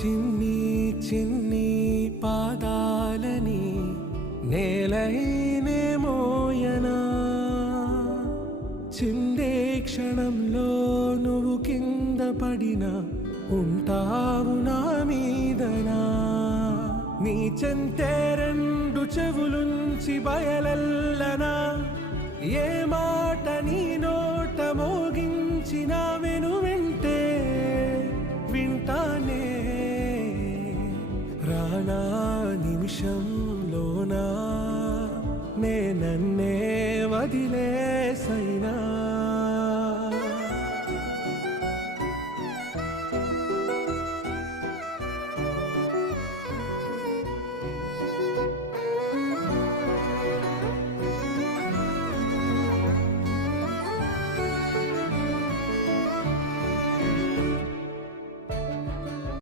చిన్ని చిన్ని పాదాలని నేలైనే మోయనా చిందే క్షణంలో నువ్వు కింద పడినా ఉంటావు నా మీదనా నీ చెంతే రెండు చెవులుంచి బయలెల్లనా ఏ మాట నీ నోట మోగించిన వెను వింటే వింటానే రానా నిమిషంలోనా నే నన్నే వదిలే